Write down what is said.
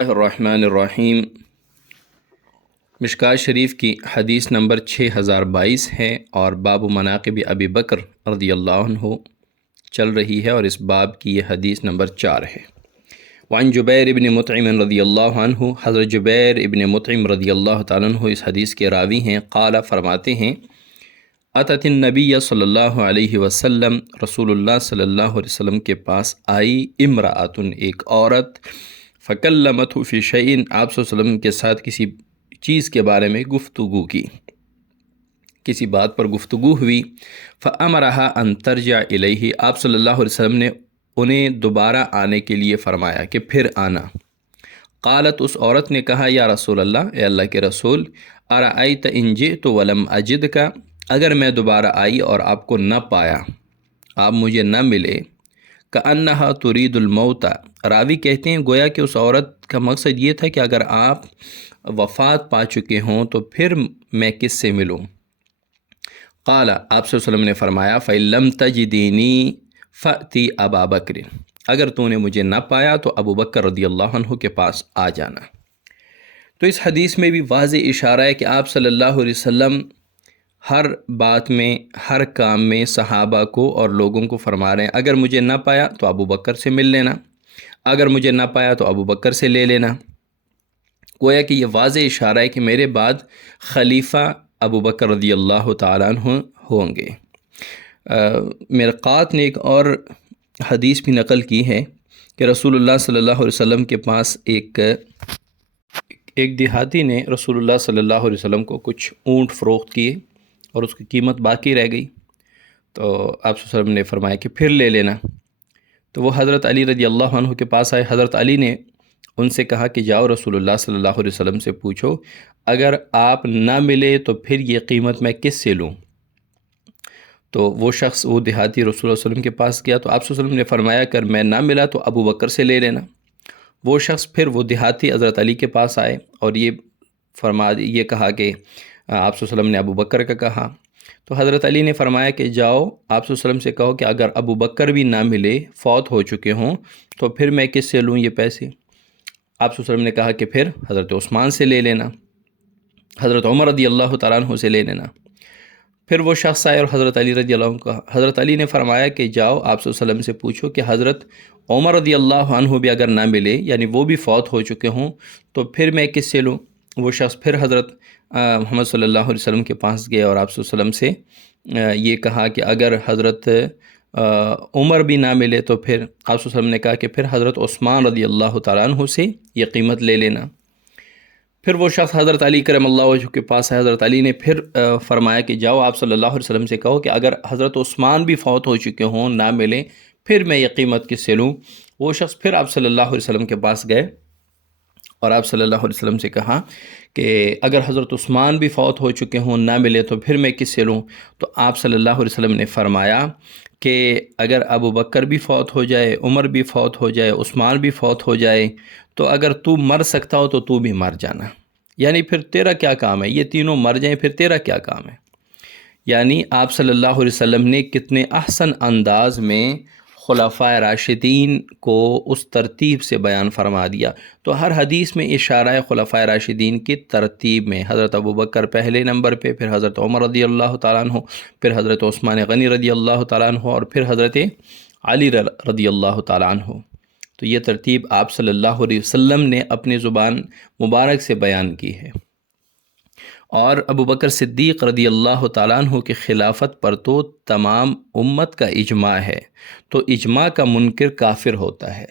الرحمن الرحیم۔ مشکوٰۃ شریف کی حدیث نمبر 6022 ہے اور باب مناقب ابی بکر رضی اللہ عنہ چل رہی ہے، اور اس باب کی یہ حدیث نمبر 4 ہے۔ وعن جبیر ابن مطعم رضی اللہ عنہ، حضرت جبیر ابن مطعم رضی اللہ تعالیٰ عنہ اس حدیث کے راوی ہیں۔ قال، فرماتے ہیں، اتت النبی صلی اللہ علیہ وسلم، رسول اللہ صلی اللہ علیہ وسلم کے پاس آئی امرأۃ، ایک عورت، فکلمتہ فی شیء، آپ صلی اللہ علیہ وسلم کے ساتھ کسی چیز کے بارے میں گفتگو کی، کسی بات پر گفتگو ہوئی۔ فامرہا ان ترجع الیہ، آپ صلی اللہ علیہ وسلم نے انہیں دوبارہ آنے کے لیے فرمایا کہ پھر آنا۔ قالت، اس عورت نے کہا، یا رسول اللہ، اے اللہ کے رسول، ارأیت ان جئت ولم اجدک، اگر میں دوبارہ آئی اور آپ کو نہ پایا، آپ مجھے نہ ملے، کأنہا ترید الموت، راوی کہتے ہیں گویا کہ اس عورت کا مقصد یہ تھا کہ اگر آپ وفات پا چکے ہوں تو پھر میں کس سے ملوں۔ قال، آپ صلی اللہ علیہ وسلم نے فرمایا، فإن لم تجدینی فأتی ابا بکر، اگر تو نے مجھے نہ پایا تو ابو بکر رضی اللہ عنہ کے پاس آ جانا۔ تو اس حدیث میں بھی واضح اشارہ ہے کہ آپ صلی اللہ علیہ وسلم ہر بات میں، ہر کام میں صحابہ کو اور لوگوں کو فرما رہے ہیں، اگر مجھے نہ پایا تو ابو بکر سے مل لینا، اگر مجھے نہ پایا تو ابو بکر سے لے لینا۔ گویا کہ یہ واضح اشارہ ہے کہ میرے بعد خلیفہ ابو بکر رضی اللہ تعالیٰ عنہ ہوں گے۔ مرقات نے ایک اور حدیث بھی نقل کی ہے کہ رسول اللہ صلی اللہ علیہ وسلم کے پاس ایک دیہاتی نے رسول اللہ صلی اللہ علیہ وسلم کو کچھ اونٹ فروخت کیے اور اس کی قیمت باقی رہ گئی، تو آپ صلی اللہ علیہ وسلم نے فرمایا کہ پھر لے لینا۔ تو وہ حضرت علی رضی اللہ عنہ کے پاس آئے۔ حضرت علی نے ان سے کہا کہ جاؤ رسول اللہ صلی اللہ علیہ وسلم سے پوچھو، اگر آپ نہ ملے تو پھر یہ قیمت میں کس سے لوں۔ تو وہ شخص، وہ دیہاتی رسول اللہ علیہ وسلم کے پاس گیا، تو آپ صلی اللہ علیہ وسلم نے فرمایا اگر میں نہ ملا تو ابو بکر سے لے لینا۔ وہ شخص پھر، وہ دیہاتی، حضرت علی کے پاس آئے اور یہ کہا کہ آپ صلی اللہ علیہ وسلم نے ابو بکر کا کہا۔ تو حضرت علی نے فرمایا کہ جاؤ آپ صلی اللہ علیہ وسلم سے کہو کہ اگر ابو بکر بھی نہ ملے، فوت ہو چکے ہوں، تو پھر میں کس سے لوں یہ پیسے۔ آپ صلی اللہ علیہ وسلم نے کہا کہ پھر حضرت عثمان سے لے لینا، حضرت عمر رضی اللہ تعالیٰ عنہ سے لے لینا۔ پھر وہ شخص آئے اور حضرت علی رضی اللہ عنہ کا، حضرت علی نے فرمایا کہ جاؤ آپ صلی اللہ علیہ وسلم سے پوچھو کہ حضرت عمر رضی اللہ عنہ بھی اگر نہ ملے، یعنی وہ بھی فوت ہو چکے ہوں، تو پھر میں کس سے لوں۔ وہ شخص پھر حضرت محمد صلی اللہ علیہ وسلم کے پاس گئے اور آپ صلی اللہ علیہ وسلم سے یہ کہا کہ اگر حضرت عمر بھی نہ ملے تو پھر آپ صلی اللہ علیہ وسلم نے کہا کہ پھر حضرت عثمان رضی اللہ تعالیٰ عنہ سے یہ قیمت لے لینا۔ پھر وہ شخص حضرت علی کرم اللہ وجہ کے پاس ہے۔ حضرت علی نے پھر فرمایا کہ جاؤ آپ صلی اللہ علیہ وسلم سے کہو کہ اگر حضرت عثمان بھی فوت ہو چکے ہوں، نہ ملیں، پھر میں یہ قیمت کس سے لوں۔ وہ شخص پھر آپ صلی اللہ علیہ وسلم کے پاس گئے اور آپ صلی اللہ علیہ وسلم سے کہا کہ اگر حضرت عثمان بھی فوت ہو چکے ہوں، نہ ملے، تو پھر میں کس سے لوں۔ تو آپ صلی اللہ علیہ وسلم نے فرمایا کہ اگر ابو بکر بھی فوت ہو جائے، عمر بھی فوت ہو جائے، عثمان بھی فوت ہو جائے، تو اگر تو مر سکتا ہو تو تو بھی مر جانا، یعنی پھر تیرا کیا کام ہے، یہ تینوں مر جائیں پھر تیرا کیا کام ہے۔ یعنی آپ صلی اللہ علیہ وسلم نے کتنے احسن انداز میں خلفائے راشدین کو اس ترتیب سے بیان فرما دیا۔ تو ہر حدیث میں اشارہ ہے خلفائے راشدین کی ترتیب میں، حضرت ابو بکر پہلے نمبر پہ، پھر حضرت عمر رضی اللہ تعالیٰ عنہ، پھر حضرت عثمان غنی رضی اللہ تعالیٰ عنہ، اور پھر حضرت علی رضی اللہ تعالیٰ عنہ۔ تو یہ ترتیب آپ صلی اللہ علیہ وسلم نے اپنی زبان مبارک سے بیان کی ہے۔ اور ابو بکر صدیق رضی اللہ تعالیٰ عنہ کی خلافت پر تو تمام امت کا اجماع ہے، تو اجماع کا منکر کافر ہوتا ہے۔